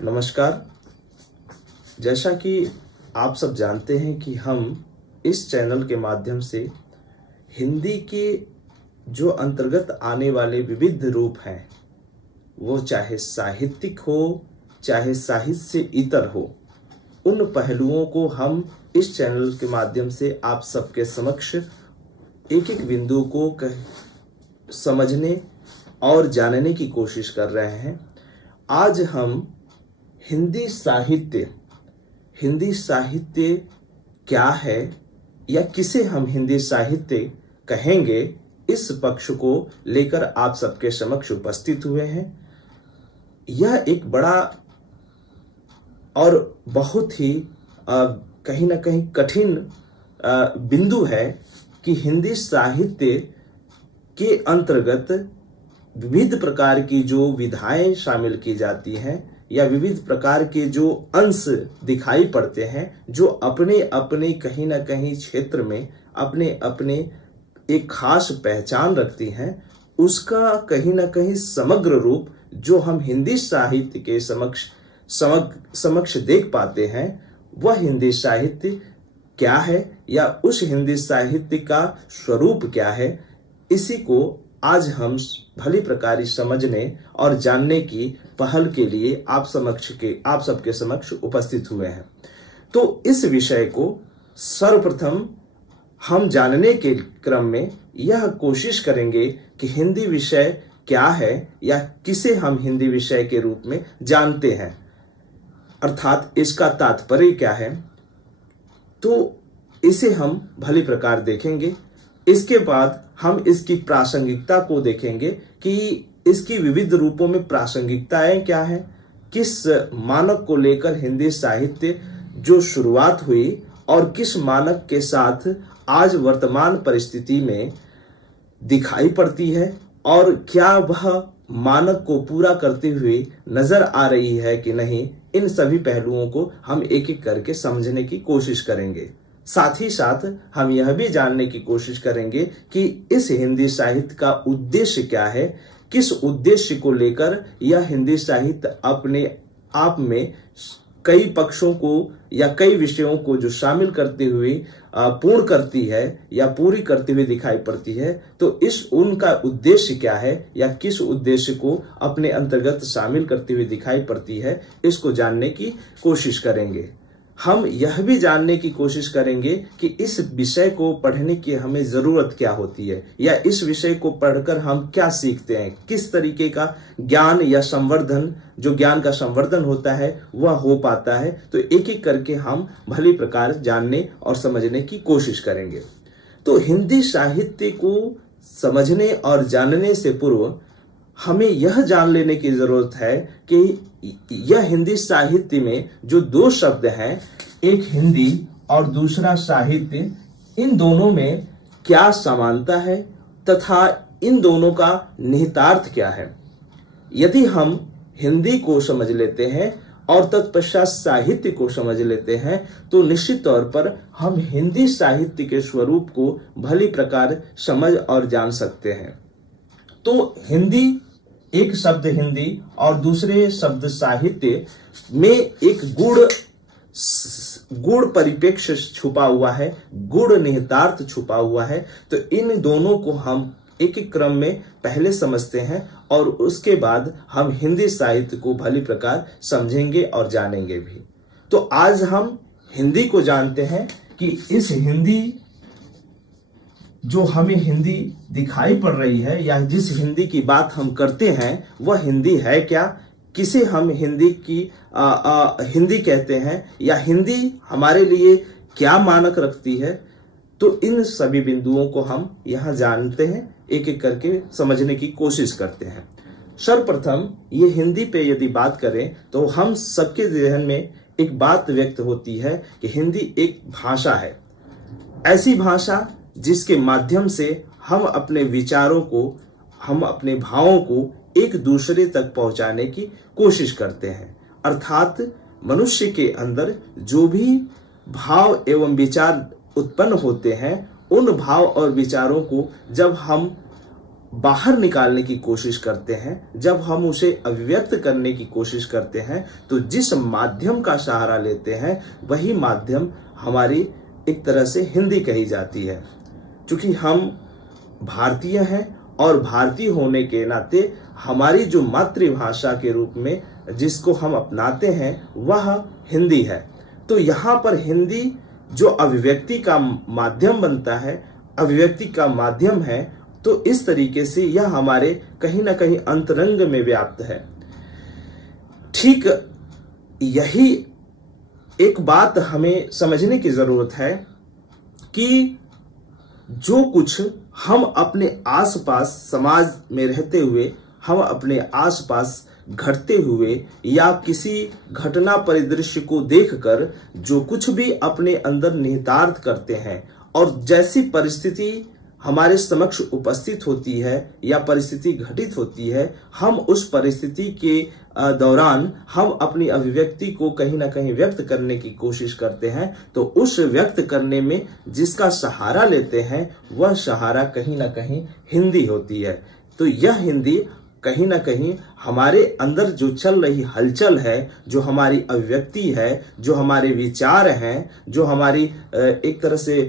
नमस्कार। जैसा कि आप सब जानते हैं कि हम इस चैनल के माध्यम से हिंदी के जो अंतर्गत आने वाले विविध रूप हैं, वो चाहे साहित्यिक हो, चाहे साहित्य से इतर हो, उन पहलुओं को हम इस चैनल के माध्यम से आप सबके समक्ष एक एक बिंदु को समझने और जानने की कोशिश कर रहे हैं। आज हम हिंदी साहित्य क्या है या किसे हम हिंदी साहित्य कहेंगे, इस पक्ष को लेकर आप सबके समक्ष उपस्थित हुए हैं। यह एक बड़ा और बहुत ही कहीं ना कहीं कठिन बिंदु है कि हिंदी साहित्य के अंतर्गत विविध प्रकार की जो विधाएं शामिल की जाती हैं या विविध प्रकार के जो अंश दिखाई पड़ते हैं, जो अपने अपने कहीं ना कहीं क्षेत्र में अपने अपने एक खास पहचान रखती हैं, उसका कहीं ना कहीं समग्र रूप जो हम हिंदी साहित्य के समक्ष देख पाते हैं, वह हिंदी साहित्य क्या है या उस हिंदी साहित्य का स्वरूप क्या है, इसी को आज हम भली प्रकार समझने और जानने की पहल के लिए आप सबके समक्ष उपस्थित हुए हैं। तो इस विषय को सर्वप्रथम हम जानने के क्रम में यह कोशिश करेंगे कि हिंदी विषय क्या है या किसे हम हिंदी विषय के रूप में जानते हैं, अर्थात इसका तात्पर्य क्या है। तो इसे हम भली प्रकार देखेंगे। इसके बाद हम इसकी प्रासंगिकता को देखेंगे कि इसकी विविध रूपों में प्रासंगिकताएं क्या है, किस मानक को लेकर हिंदी साहित्य जो शुरुआत हुई और किस मानक के साथ आज वर्तमान परिस्थिति में दिखाई पड़ती है, और क्या वह मानक को पूरा करते हुए नजर आ रही है कि नहीं। इन सभी पहलुओं को हम एक एक करके समझने की कोशिश करेंगे। साथ ही साथ हम यह भी जानने की कोशिश करेंगे कि इस हिंदी साहित्य का उद्देश्य क्या है, किस उद्देश्य को लेकर यह हिंदी साहित्य अपने आप में कई पक्षों को या कई विषयों को जो शामिल करते हुए पूर्ण करती है या पूरी करते हुए दिखाई पड़ती है। तो उनका उद्देश्य क्या है या किस उद्देश्य को अपने अंतर्गत शामिल करते हुए दिखाई पड़ती है, इसको जानने की कोशिश करेंगे। हम यह भी जानने की कोशिश करेंगे कि इस विषय को पढ़ने की हमें जरूरत क्या होती है या इस विषय को पढ़कर हम क्या सीखते हैं, किस तरीके का ज्ञान या संवर्धन, जो ज्ञान का संवर्धन होता है, वह हो पाता है। तो एक एक करके हम भली प्रकार जानने और समझने की कोशिश करेंगे। तो हिंदी साहित्य को समझने और जानने से पूर्व हमें यह जान लेने की जरूरत है कि यह हिंदी साहित्य में जो दो शब्द हैं, एक हिंदी और दूसरा साहित्य, इन दोनों में क्या समानता है तथा इन दोनों का निहितार्थ क्या है। यदि हम हिंदी को समझ लेते हैं और तत्पश्चात साहित्य को समझ लेते हैं, तो निश्चित तौर पर हम हिंदी साहित्य के स्वरूप को भली प्रकार समझ और जान सकते हैं। तो हिंदी, एक शब्द हिंदी और दूसरे शब्द साहित्य में एक गुण परिप्रेक्ष्य छुपा हुआ है, गुण निहितार्थ छुपा हुआ है। तो इन दोनों को हम एक एक क्रम में पहले समझते हैं और उसके बाद हम हिंदी साहित्य को भली प्रकार समझेंगे और जानेंगे भी। तो आज हम हिंदी को जानते हैं कि इस हिंदी जो हमें हिंदी दिखाई पड़ रही है या जिस हिंदी की बात हम करते हैं, वह हिंदी है क्या, किसे हम हिंदी कहते हैं या हिंदी हमारे लिए क्या मानक रखती है। तो इन सभी बिंदुओं को हम यहाँ जानते हैं, एक एक करके समझने की कोशिश करते हैं। सर्वप्रथम ये हिंदी पे यदि बात करें तो हम सबके ज़हन में एक बात व्यक्त होती है कि हिंदी एक भाषा है, ऐसी भाषा जिसके माध्यम से हम अपने विचारों को, हम अपने भावों को एक दूसरे तक पहुंचाने की कोशिश करते हैं। अर्थात मनुष्य के अंदर जो भी भाव एवं विचार उत्पन्न होते हैं, उन भाव और विचारों को जब हम बाहर निकालने की कोशिश करते हैं, जब हम उसे अभिव्यक्त करने की कोशिश करते हैं, तो जिस माध्यम का सहारा लेते हैं वही माध्यम हमारी एक तरह से हिंदी कही जाती है। क्योंकि हम भारतीय हैं और भारतीय होने के नाते हमारी जो मातृभाषा के रूप में जिसको हम अपनाते हैं वह हिंदी है। तो यहाँ पर हिंदी जो अभिव्यक्ति का माध्यम बनता है, अभिव्यक्ति का माध्यम है, तो इस तरीके से यह हमारे कहीं ना कहीं अंतरंग में व्याप्त है। ठीक यही एक बात हमें समझने की जरूरत है कि जो कुछ हम अपने आसपास समाज में रहते हुए, हम अपने आसपास घटते हुए या किसी घटना परिदृश्य को देखकर जो कुछ भी अपने अंदर निहितार्थ करते हैं, और जैसी परिस्थिति हमारे समक्ष उपस्थित होती है या परिस्थिति घटित होती है, हम उस परिस्थिति के दौरान हम अपनी अभिव्यक्ति को कहीं ना कहीं व्यक्त करने की कोशिश करते हैं। तो उस व्यक्त करने में जिसका सहारा लेते हैं वह सहारा कहीं ना कहीं हिंदी होती है। तो यह हिंदी कहीं ना कहीं हमारे अंदर जो चल रही हलचल है, जो हमारी अभिव्यक्ति है, जो हमारे विचार हैं, जो हमारी एक तरह से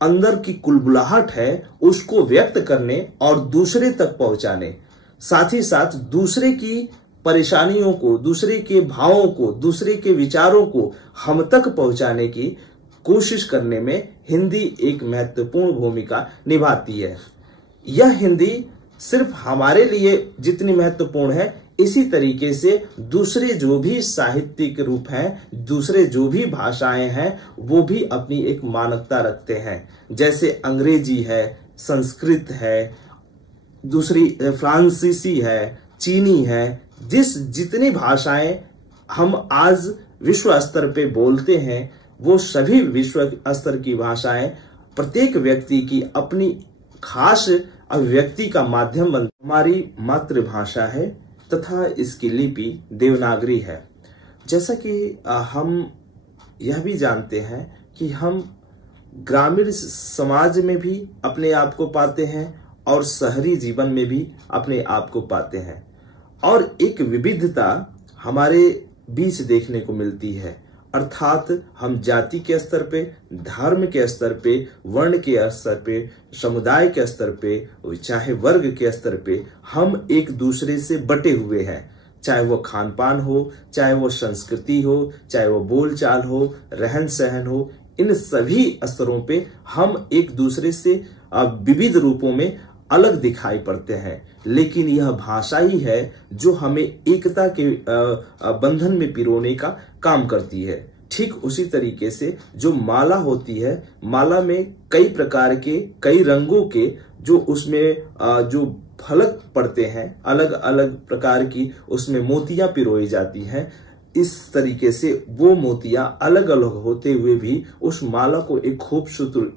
अंदर की कुलबुलाहट है, उसको व्यक्त करने और दूसरे तक पहुंचाने, साथ ही साथ दूसरे की परेशानियों को, दूसरे के भावों को, दूसरे के विचारों को हम तक पहुंचाने की कोशिश करने में हिंदी एक महत्वपूर्ण भूमिका निभाती है। यह हिंदी सिर्फ हमारे लिए जितनी महत्वपूर्ण है, इसी तरीके से दूसरे जो भी साहित्यिक रूप हैं, दूसरे जो भी भाषाएं हैं, वो भी अपनी एक मानकता रखते हैं। जैसे अंग्रेजी है, संस्कृत है, दूसरी फ्रांसीसी है, चीनी है, जितनी भाषाएं हम आज विश्व स्तर पे बोलते हैं, वो सभी विश्व स्तर की भाषाएं प्रत्येक व्यक्ति की अपनी खास अभिव्यक्ति का माध्यम बन। हमारी मातृभाषा है तथा इसकी लिपि देवनागरी है। जैसा कि हम यह भी जानते हैं कि हम ग्रामीण समाज में भी अपने आप को पाते हैं और शहरी जीवन में भी अपने आप को पाते हैं, और एक विविधता हमारे बीच देखने को मिलती है। अर्थात हम जाति के स्तर पे, धर्म के स्तर पे, वर्ण के स्तर पे, समुदाय के स्तर पे, चाहे वर्ग के स्तर पे हम एक दूसरे से बटे हुए हैं। चाहे वो खान पान हो, चाहे वो संस्कृति हो, चाहे वो बोलचाल हो, रहन सहन हो, इन सभी स्तरों पे हम एक दूसरे से विविध रूपों में अलग दिखाई पड़ते हैं। लेकिन यह भाषा ही है जो हमें एकता के बंधन में पिरोने का काम करती है। ठीक उसी तरीके से जो माला होती है, माला में कई प्रकार के, कई रंगों के जो उसमें जो फलक पड़ते हैं, अलग अलग प्रकार की उसमें मोतियां पिरोई जाती हैं। इस तरीके से वो मोतियां अलग अलग होते हुए भी उस माला को एक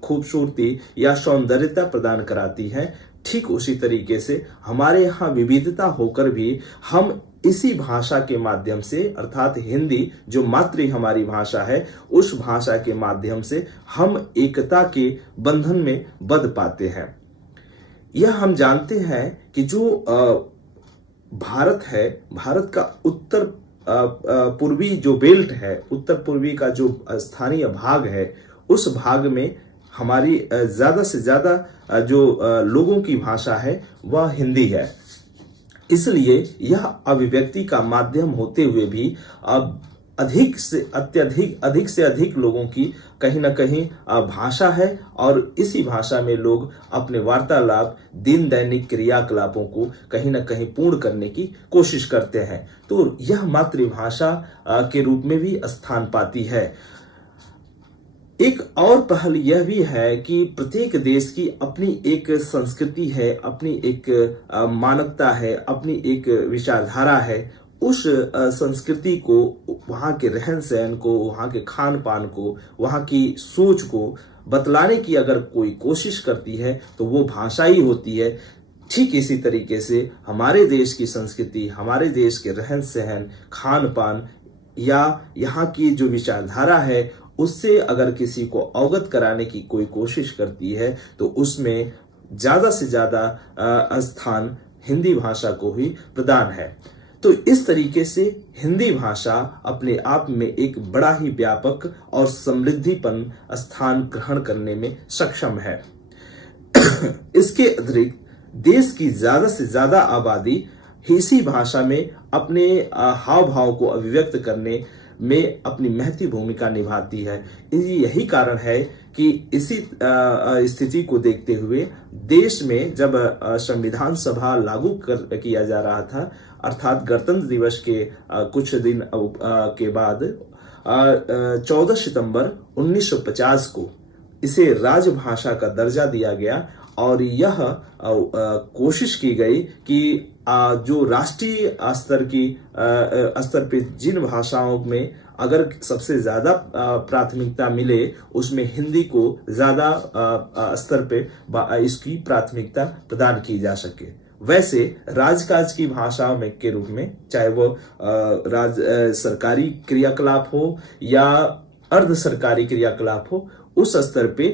खूबसूरती या सौंदर्यता प्रदान कराती है। ठीक उसी तरीके से हमारे यहाँ विविधता होकर भी हम इसी भाषा के माध्यम से, अर्थात हिंदी जो मातृ हमारी भाषा है, उस भाषा के माध्यम से हम एकता के बंधन में बंध पाते हैं। यह हम जानते हैं कि जो भारत है, भारत का उत्तर पूर्वी जो बेल्ट है, उत्तर पूर्वी का जो स्थानीय भाग है, उस भाग में हमारी ज्यादा से ज्यादा जो लोगों की भाषा है वह हिंदी है। इसलिए यह अभिव्यक्ति का माध्यम होते हुए भी अब अधिक से अधिक लोगों की कहीं ना कहीं भाषा है, और इसी भाषा में लोग अपने वार्तालाप, दिन दैनिक क्रियाकलापों को कहीं ना कहीं पूर्ण करने की कोशिश करते हैं। तो यह मातृभाषा के रूप में भी स्थान पाती है। एक और पहल यह भी है कि प्रत्येक देश की अपनी एक संस्कृति है, अपनी एक मानकता है, अपनी एक विचारधारा है। उस संस्कृति को, वहाँ के रहन सहन को, वहाँ के खान पान को, वहाँ की सोच को बतलाने की अगर कोई कोशिश करती है तो वो भाषा ही होती है। ठीक इसी तरीके से हमारे देश की संस्कृति, हमारे देश के रहन सहन, खान पान या यहाँ की जो विचारधारा है, उससे अगर किसी को अवगत कराने की कोई कोशिश करती है तो उसमें ज्यादा से ज्यादा स्थान हिंदी भाषा को ही प्रदान है। तो इस तरीके से हिंदी भाषा अपने आप में एक बड़ा ही व्यापक और समृद्धिपूर्ण स्थान ग्रहण करने में सक्षम है। इसके अतिरिक्त देश की ज्यादा से ज्यादा आबादी इसी भाषा में अपने हाव भाव को अभिव्यक्त करने में अपनी महती भूमिका निभाती है। यही कारण है कि इसी स्थिति को देखते हुए देश में जब संविधान सभा लागू किया जा रहा था, अर्थात गणतंत्र दिवस के कुछ दिन के बाद 14 सितंबर 1950 को इसे राजभाषा का दर्जा दिया गया और यह कोशिश की गई कि जो राष्ट्रीय स्तर पे जिन भाषाओं में अगर सबसे ज्यादा प्राथमिकता मिले उसमें हिंदी को ज्यादा स्तर पे इसकी प्राथमिकता प्रदान की जा सके। वैसे राजकाज की भाषाओं में के रूप में, चाहे वो सरकारी क्रियाकलाप हो या अर्ध सरकारी क्रियाकलाप हो, उस स्तर पे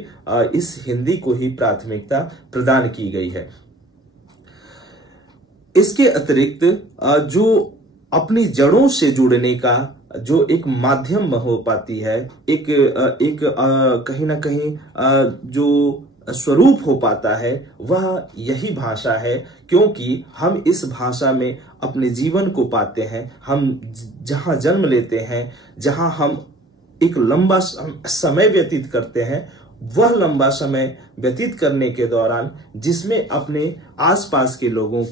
इस हिंदी को ही प्राथमिकता प्रदान की गई है। इसके अतिरिक्त जो अपनी जड़ों से जुड़ने का जो एक माध्यम हो पाती है, एक कहीं ना कहीं जो स्वरूप हो पाता है, वह यही भाषा है, क्योंकि हम इस भाषा में अपने जीवन को पाते हैं। हम जहां जन्म लेते हैं, जहां हम एक लंबा समय व्यतीत करते हैं, वह लंबा समय व्यतीत करने के दौरान जिसमें अपने आसपास के लोगों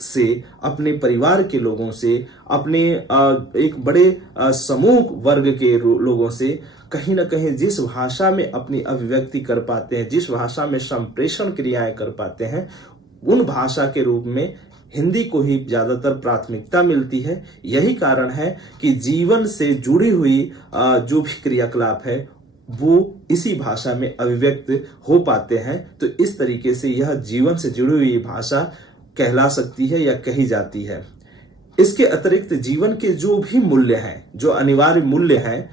से, अपने परिवार के लोगों से, अपने एक बड़े समूह वर्ग के लोगों से कहीं ना कहीं जिस भाषा में अपनी अभिव्यक्ति कर पाते हैं, जिस भाषा में संप्रेषण क्रियाएं कर पाते हैं, उन भाषा के रूप में हिंदी को ही ज्यादातर प्राथमिकता मिलती है। यही कारण है कि जीवन से जुड़ी हुई जो भी क्रियाकलाप है वो इसी भाषा में अभिव्यक्त हो पाते हैं। तो इस तरीके से यह जीवन से जुड़ी हुई भाषा कहला सकती है या कही जाती है। इसके अतिरिक्त जीवन के जो भी मूल्य हैं, जो अनिवार्य मूल्य हैं,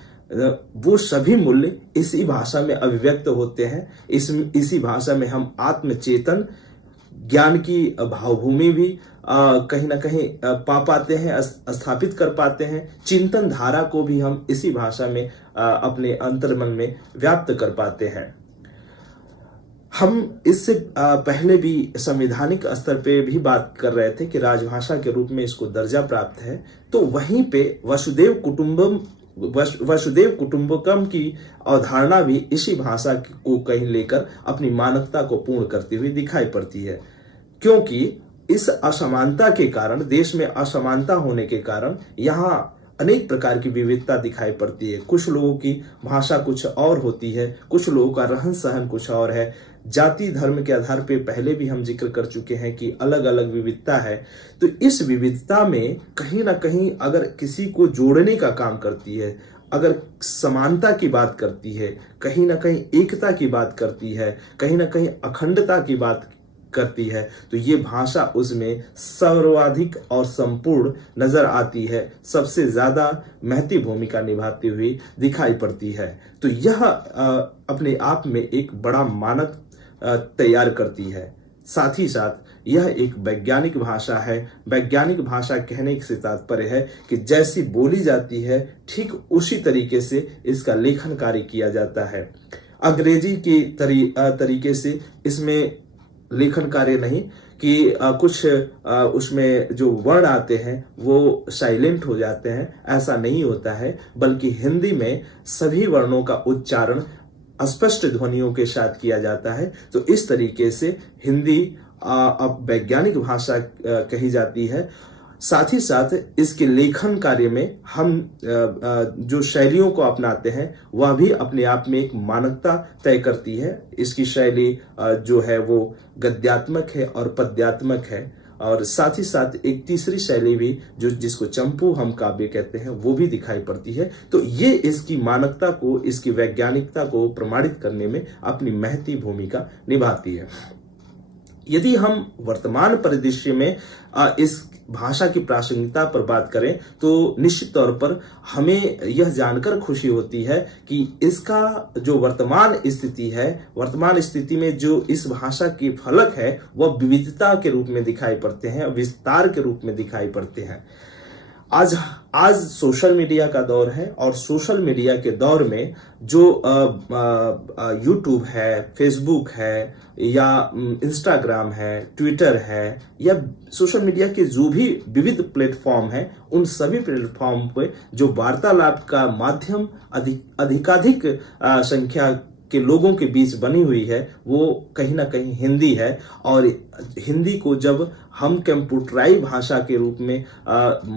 वो सभी मूल्य इसी भाषा में अभिव्यक्त होते हैं। इसी भाषा में हम आत्मचेतन, ज्ञान की भावभूमि भी कहीं ना कहीं पा पाते हैं, स्थापित कर पाते हैं। चिंतन धारा को भी हम इसी भाषा में अपने अंतर्मन में व्याप्त कर पाते हैं। हम इससे पहले भी संवैधानिक स्तर पे भी बात कर रहे थे कि राजभाषा के रूप में इसको दर्जा प्राप्त है। तो वहीं पे वसुदेव कुटुंबकम की अवधारणा भी इसी भाषा को कहीं लेकर अपनी मानवता को पूर्ण करती हुई दिखाई पड़ती है, क्योंकि इस असमानता के कारण, देश में असमानता होने के कारण यहाँ अनेक प्रकार की विविधता दिखाई पड़ती है। कुछ लोगों की भाषा कुछ और होती है, कुछ लोगों का रहन सहन कुछ और है। जाति धर्म के आधार पे पहले भी हम जिक्र कर चुके हैं कि अलग अलग विविधता है। तो इस विविधता में कहीं ना कहीं अगर किसी को जोड़ने का काम करती है, अगर समानता की बात करती है, कहीं ना कहीं एकता की बात करती है, कहीं ना कहीं अखंडता की बात करती है, तो ये भाषा उसमें सर्वाधिक और संपूर्ण नजर आती है, सबसे ज्यादा महती भूमिका निभाती हुई दिखाई पड़ती है। तो यह अपने आप में एक बड़ा मानक तैयार करती है। साथ ही साथ यह एक वैज्ञानिक भाषा है। वैज्ञानिक भाषा कहने से तात्पर्य है कि जैसी बोली जाती है ठीक उसी तरीके से इसका लेखन कार्य किया जाता है। अंग्रेजी की तरीके से इसमें लेखन कार्य नहीं कि कुछ उसमें जो वर्ण आते हैं वो साइलेंट हो जाते हैं, ऐसा नहीं होता है, बल्कि हिंदी में सभी वर्णों का उच्चारण स्पष्ट ध्वनियों के साथ किया जाता है। तो इस तरीके से हिंदी अब वैज्ञानिक भाषा कही जाती है। साथ ही साथ इसके लेखन कार्य में हम जो शैलियों को अपनाते हैं वह भी अपने आप में एक मानकता तय करती है। इसकी शैली जो है वो गद्यात्मक है और पद्यात्मक है, और साथ ही साथ एक तीसरी शैली भी जिसको चंपू हम काव्य कहते हैं वो भी दिखाई पड़ती है। तो ये इसकी मानकता को, इसकी वैज्ञानिकता को प्रमाणित करने में अपनी महती भूमिका निभाती है। यदि हम वर्तमान परिदृश्य में इस भाषा की प्रासंगिकता पर बात करें तो निश्चित तौर पर हमें यह जानकर खुशी होती है कि इसका जो वर्तमान स्थिति है, वर्तमान स्थिति में जो इस भाषा की फलक है वह विविधता के रूप में दिखाई पड़ते हैं, विस्तार के रूप में दिखाई पड़ते हैं। आज सोशल मीडिया का दौर है और सोशल मीडिया के दौर में जो यूट्यूब है, फेसबुक है या इंस्टाग्राम है, ट्विटर है या सोशल मीडिया के जो भी विविध प्लेटफॉर्म हैं, उन सभी प्लेटफॉर्म पे जो वार्तालाप का माध्यम अधिकाधिक संख्या के लोगों के बीच बनी हुई है वो कहीं ना कहीं हिंदी है। और हिंदी को जब हम कंप्यूटराइज भाषा के रूप में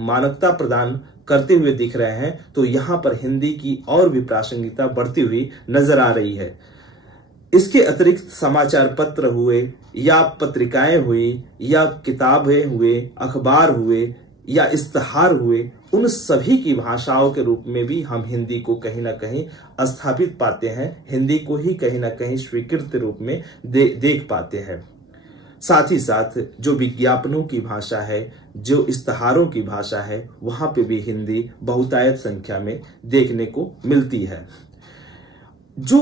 मानकता प्रदान करते हुए दिख रहे हैं तो यहाँ पर हिंदी की और भी प्रासंगिकता बढ़ती हुई नजर आ रही है। इसके अतिरिक्त समाचार पत्र हुए या पत्रिकाएं हुई या किताबें हुए, अखबार हुए या इश्तहार हुए, उन सभी की भाषाओं के रूप में भी हम हिंदी को कहीं ना कहीं स्थापित पाते हैं, हिंदी को ही कहीं ना कहीं स्वीकृत रूप में देख पाते हैं। साथ ही साथ जो विज्ञापनों की भाषा है, जो इश्तहारों की भाषा है, वहां पे भी हिंदी बहुतायत संख्या में देखने को मिलती है। जो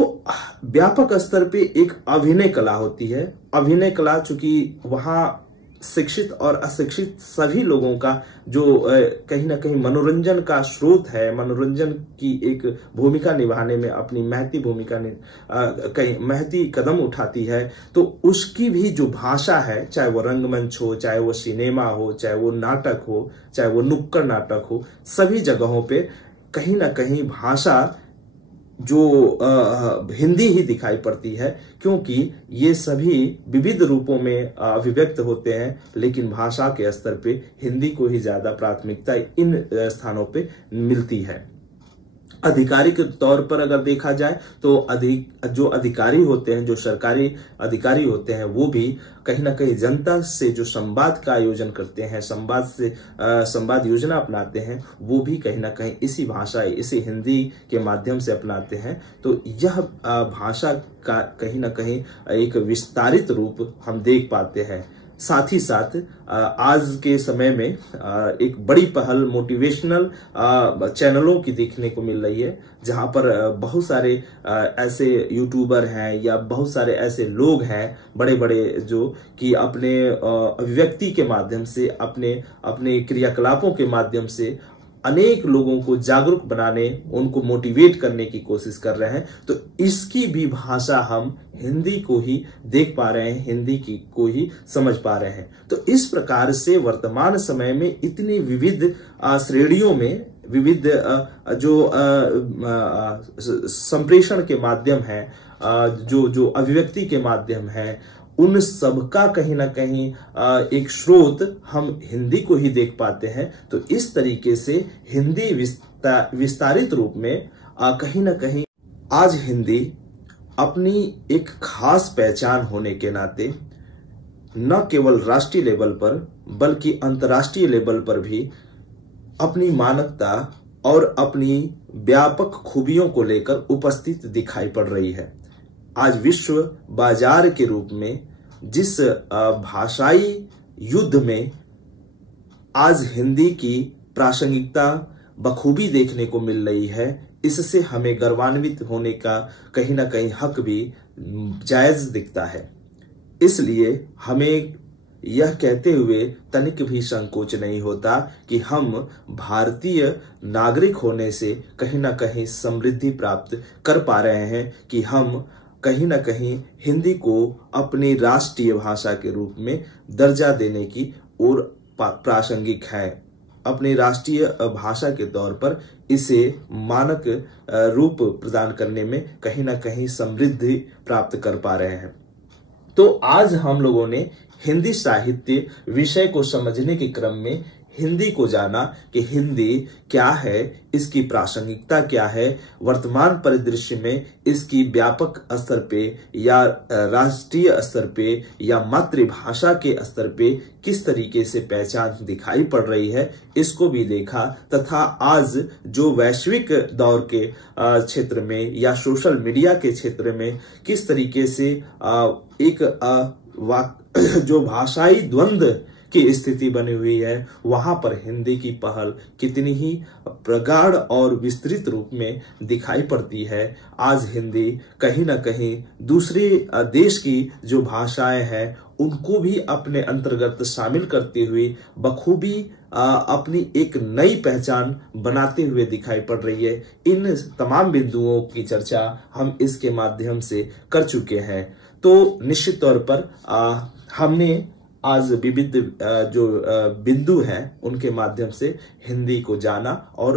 व्यापक स्तर पे एक अभिनय कला होती है, अभिनय कला चूंकि वहां शिक्षित और अशिक्षित सभी लोगों का जो कहीं ना कहीं मनोरंजन का स्रोत है, मनोरंजन की एक भूमिका निभाने में अपनी महती कदम उठाती है, तो उसकी भी जो भाषा है, चाहे वो रंगमंच हो, चाहे वो सिनेमा हो, चाहे वो नाटक हो, चाहे वो नुक्कड़ नाटक हो, सभी जगहों पे कहीं ना कहीं भाषा जो हिंदी ही दिखाई पड़ती है, क्योंकि ये सभी विविध रूपों में अभिव्यक्त होते हैं, लेकिन भाषा के स्तर पे हिंदी को ही ज्यादा प्राथमिकता इन स्थानों पे मिलती है। अधिकारी के तौर पर अगर देखा जाए तो जो अधिकारी होते हैं, जो सरकारी अधिकारी होते हैं, वो भी कहीं ना कहीं जनता से जो संवाद का आयोजन करते हैं, संवाद योजना अपनाते हैं, वो भी कहीं ना कहीं इसी भाषा, इसी हिंदी के माध्यम से अपनाते हैं। तो यह भाषा का कहीं ना कहीं एक विस्तारित रूप हम देख पाते हैं। साथ ही साथ आज के समय में एक बड़ी पहल मोटिवेशनल चैनलों की देखने को मिल रही है, जहां पर बहुत सारे ऐसे यूट्यूबर हैं या बहुत सारे ऐसे लोग हैं बड़े बड़े जो कि अपने अभिव्यक्ति के माध्यम से, अपने क्रियाकलापों के माध्यम से अनेक लोगों को जागरूक बनाने, उनको मोटिवेट करने की कोशिश कर रहे हैं। तो इसकी भी भाषा हम हिंदी को ही देख पा रहे हैं, हिंदी की को ही समझ पा रहे हैं। तो इस प्रकार से वर्तमान समय में इतनी विविध श्रेणियों में विविध जो संप्रेषण के माध्यम है, जो अभिव्यक्ति के माध्यम है, उन सबका कहीं ना कहीं एक स्रोत हम हिंदी को ही देख पाते हैं। तो इस तरीके से हिंदी विस्तारित रूप में कहीं ना कहीं आज हिंदी अपनी एक खास पहचान होने के नाते न केवल राष्ट्रीय लेवल पर बल्कि अंतर्राष्ट्रीय लेवल पर भी अपनी मानकता और अपनी व्यापक खूबियों को लेकर उपस्थित दिखाई पड़ रही है। आज विश्व बाजार के रूप में जिस भाषाई युद्ध में आज हिंदी की प्रासंगिकता बखूबी देखने को मिल रही है, इससे हमें गर्वान्वित होने का कहीं ना कहीं हक भी जायज दिखता है। इसलिए हमें यह कहते हुए तनिक भी संकोच नहीं होता कि हम भारतीय नागरिक होने से कहीं ना कहीं समृद्धि प्राप्त कर पा रहे हैं, कि हम कहीं ना कहीं हिंदी को अपनी राष्ट्रीय भाषा के रूप में दर्जा देने की ओर प्रासंगिक है। अपनी राष्ट्रीय भाषा के तौर पर इसे मानक रूप प्रदान करने में कहीं ना कहीं समृद्धि प्राप्त कर पा रहे हैं। तो आज हम लोगों ने हिंदी साहित्य विषय को समझने के क्रम में हिंदी को जाना कि हिंदी क्या है, इसकी प्रासंगिकता क्या है, वर्तमान परिदृश्य में इसकी व्यापक स्तर पे या राष्ट्रीय स्तर पे या मातृभाषा के स्तर पे किस तरीके से पहचान दिखाई पड़ रही है, इसको भी देखा। तथा आज जो वैश्विक दौर के क्षेत्र में या सोशल मीडिया के क्षेत्र में किस तरीके से एक जो भाषाई द्वंद्व की स्थिति बनी हुई है, वहां पर हिंदी की पहल कितनी ही प्रगाढ़ और विस्तृत रूप में दिखाई पड़ती है। आज हिंदी कहीं ना कहीं दूसरे देश की जो भाषाएं हैं उनको भी अपने अंतर्गत शामिल करते हुए बखूबी अपनी एक नई पहचान बनाते हुए दिखाई पड़ रही है। इन तमाम बिंदुओं की चर्चा हम इसके माध्यम से कर चुके हैं। तो निश्चित तौर पर हमने आज विविध जो बिंदु हैं उनके माध्यम से हिंदी को जाना और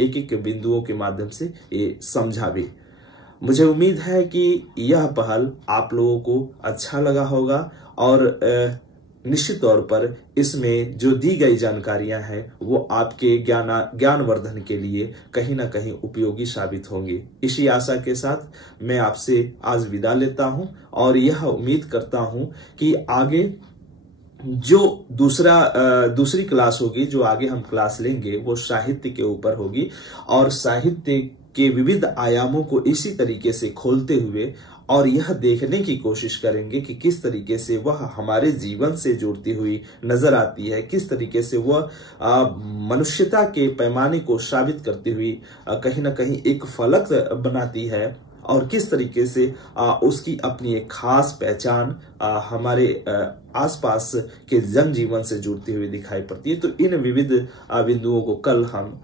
एक एक बिंदुओं के माध्यम से ये समझा भी। मुझे उम्मीद है कि यह पहल आप लोगों को अच्छा लगा होगा और निश्चित तौर पर इसमें जो दी गई जानकारियां हैं वो आपके ज्ञानवर्धन के लिए कहीं ना कहीं उपयोगी साबित होंगी। इसी आशा के साथ मैं आपसे आज विदा लेता हूं और यह उम्मीद करता हूं कि आगे जो दूसरी क्लास होगी, जो आगे हम क्लास लेंगे, वो साहित्य के ऊपर होगी और साहित्य के विविध आयामों को इसी तरीके से खोलते हुए और यह देखने की कोशिश करेंगे कि किस तरीके से वह हमारे जीवन से जुड़ती हुई नजर आती है, किस तरीके से वह मनुष्यता के पैमाने को साबित करती हुई कहीं ना कहीं एक फलक बनाती है और किस तरीके से उसकी अपनी एक खास पहचान हमारे आसपास के जनजीवन से जुड़ती हुई दिखाई पड़ती है। तो इन विविध बिंदुओं को कल हम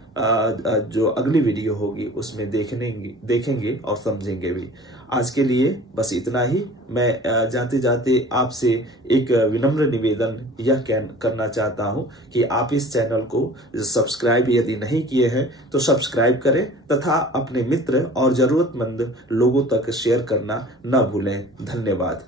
जो अगली वीडियो होगी उसमें देखेंगे और समझेंगे भी। आज के लिए बस इतना ही। मैं जाते जाते आपसे एक विनम्र निवेदन यह करना चाहता हूं कि आप इस चैनल को सब्सक्राइब यदि नहीं किए हैं तो सब्सक्राइब करें तथा अपने मित्र और जरूरतमंद लोगों तक शेयर करना न भूलें। धन्यवाद।